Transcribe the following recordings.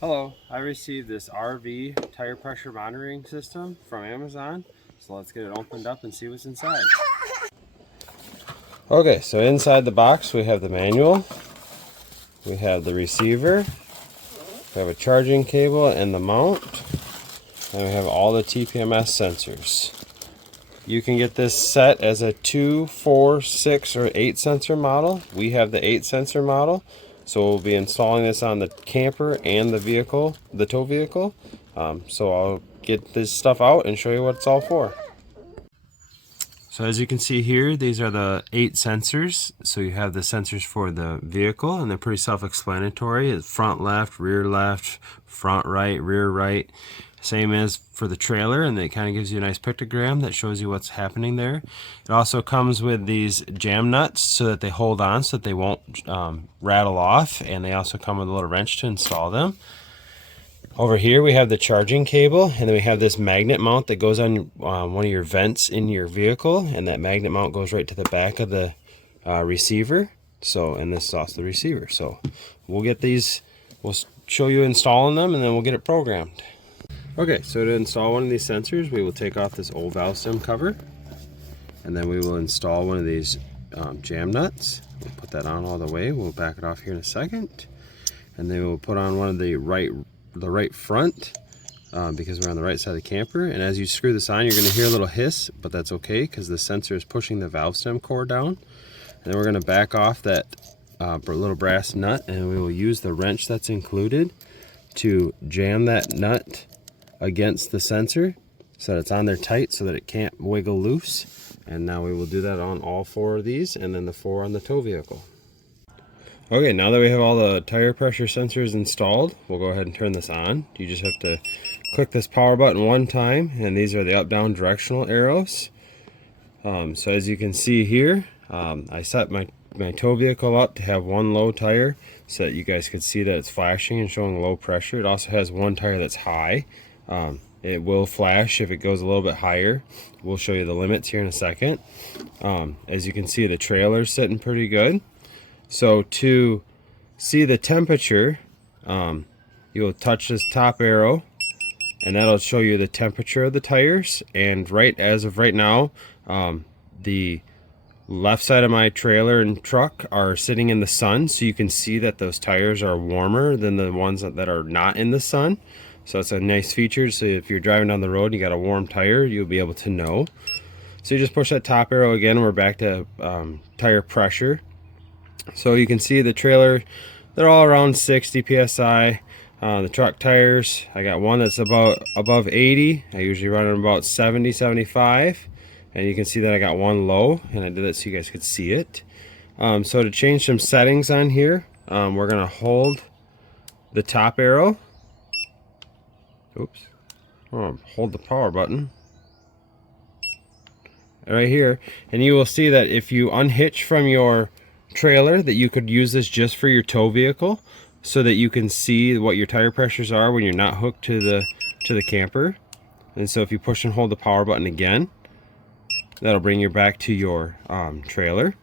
Hello, I received this RV tire pressure monitoring system from Amazon, so let's get it opened up and see what's inside. Okay, so inside the box we have the manual, we have the receiver, we have a charging cable and the mount, and we have all the TPMS sensors. You can get this set as a 2, 4, 6, or 8 sensor model. We have the 8 sensor model. So we'll be installing this on the camper and the vehicle, the tow vehicle. So I'll get this stuff out and show you what it's all for. So as you can see here, these are the 8 sensors. So you have the sensors for the vehicle, and they're pretty self-explanatory. It's front left, front right, rear right. Same as for the trailer, and it kind of gives you a nice pictogram that shows you what's happening there. It also comes with these jam nuts so that they hold on so that they won't rattle off, and they also come with a little wrench to install them. Over here we have the charging cable, and then we have this magnet mount that goes on one of your vents in your vehicle, and that magnet mount goes right to the back of the receiver. So, and this is also the receiver. So we'll get these, we'll show you installing them, and then we'll get it programmed. Okay, so to install one of these sensors, we will take off this old valve stem cover, and then we will install one of these jam nuts. We'll put that on all the way. We'll back it off here in a second, and then we'll put on one of the right front because we're on the right side of the camper. And as you screw this on, you're going to hear a little hiss, but that's okay because the sensor is pushing the valve stem core down. And then we're going to back off that little brass nut, and we will use the wrench that's included to jam that nut against the sensor so that it's on there tight so that it can't wiggle loose. And now we will do that on all 4 of these, and then the 4 on the tow vehicle. Okay, now that we have all the tire pressure sensors installed, we'll go ahead and turn this on. You just have to click this power button one time, and these are the up-down directional arrows. So as you can see here, I set my tow vehicle up to have one low tire so that you guys could see that it's flashing and showing low pressure. It also has one tire that's high. It will flash if it goes a little bit higher. We'll show you the limits here in a second. As you can see, the trailer's sitting pretty good. So to see the temperature, you'll touch this top arrow, and that'll show you the temperature of the tires. And as of right now, the left side of my trailer and truck are sitting in the sun, so you can see that those tires are warmer than the ones that are not in the sun. So it's a nice feature. So if you're driving down the road and you got a warm tire, you'll be able to know. So you just push that top arrow again, and we're back to tire pressure. So you can see the trailer, they're all around 60 psi. The truck tires, I got one that's above 80. I usually run them about 70, 75. And you can see that I got one low, and I did that so you guys could see it. So to change some settings on here, we're going to hold the top arrow. Oops. Hold the power button right here, and you will see that if you unhitch from your trailer, that you could use this just for your tow vehicle so that you can see what your tire pressures are when you're not hooked to the camper. And so if you push and hold the power button again, that'll bring you back to your trailer.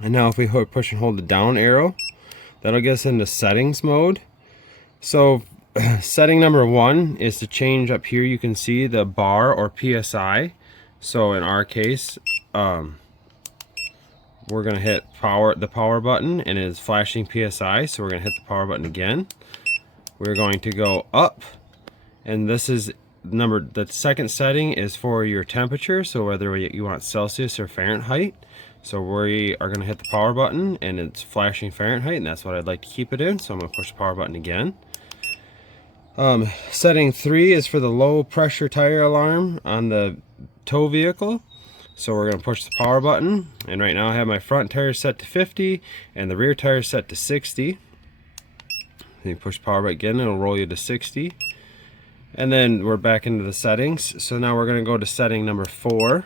And now if we push and hold the down arrow, that'll get us into settings mode. So setting number 1 is to change up here. You can see the bar or PSI. So in our case, we're going to hit the power button, and it is flashing PSI, so we're going to hit the power button again. We're going to go up, and this is the second setting is for your temperature, so whether you want Celsius or Fahrenheit. So we are going to hit the power button, and it's flashing Fahrenheit, and that's what I'd like to keep it in, so I'm going to push the power button again. Setting 3 is for the low pressure tire alarm on the tow vehicle. So we're going to push the power button, and right now I have my front tire set to 50 and the rear tire set to 60. Then you push the power button again, it'll roll you to 60. And then we're back into the settings. So now we're going to go to setting number 4.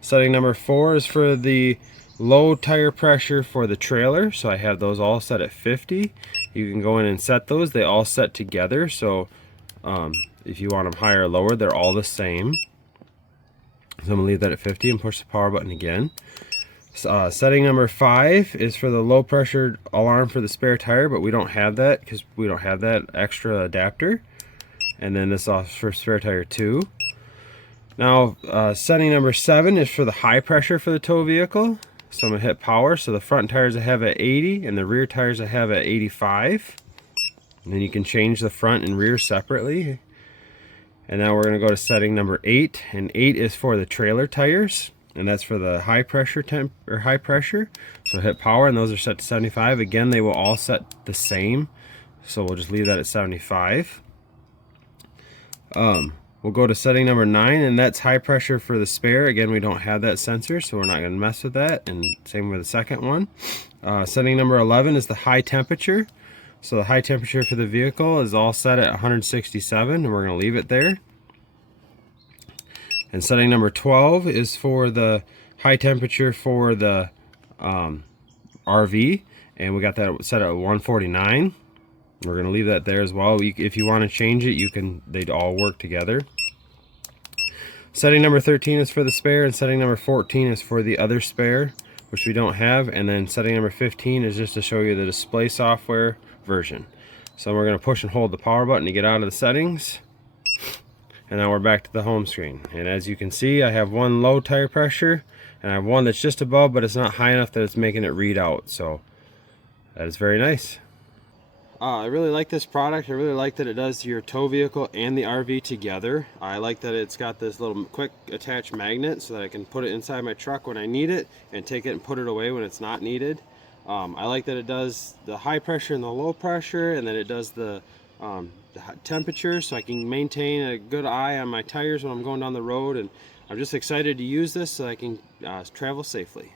Setting number 4 is for the low tire pressure for the trailer. So I have those all set at 50. You can go in and set those. They all set together. So if you want them higher or lower, they're all the same. So I'm going to leave that at 50 and push the power button again. Setting number 5 is for the low pressure alarm for the spare tire, but we don't have that because we don't have that extra adapter. And then this is for spare tire 2. Now setting number 7 is for the high pressure for the tow vehicle. So I'm going to hit power. So the front tires I have at 80 and the rear tires I have at 85. And then you can change the front and rear separately. And now we're going to go to setting number 8, and 8 is for the trailer tires, and that's for the high pressure high pressure. So hit power, and those are set to 75. Again, they will all set the same, so we'll just leave that at 75. We'll go to setting number 9, and that's high pressure for the spare. Again, we don't have that sensor, so we're not going to mess with that. And same with the second one. Setting number 11 is the high temperature. So the high temperature for the vehicle is all set at 167, and we're going to leave it there. And setting number 12 is for the high temperature for the RV, and we got that set at 149. We're going to leave that there as well. If you want to change it, you can. They'd all work together. Setting number 13 is for the spare, and setting number 14 is for the other spare, which we don't have. And then setting number 15 is just to show you the display software version. So we're going to push and hold the power button to get out of the settings, and now we're back to the home screen. And as you can see, I have one low tire pressure and I have one that's just above, but it's not high enough that it's making it read out. So that is very nice. I really like this product. I really like that it does your tow vehicle and the RV together. I like that it's got this little quick attached magnet so that I can put it inside my truck when I need it and take it and put it away when it's not needed. I like that it does the high pressure and the low pressure, and that it does the temperature, so I can maintain a good eye on my tires when I'm going down the road. And I'm just excited to use this so I can travel safely.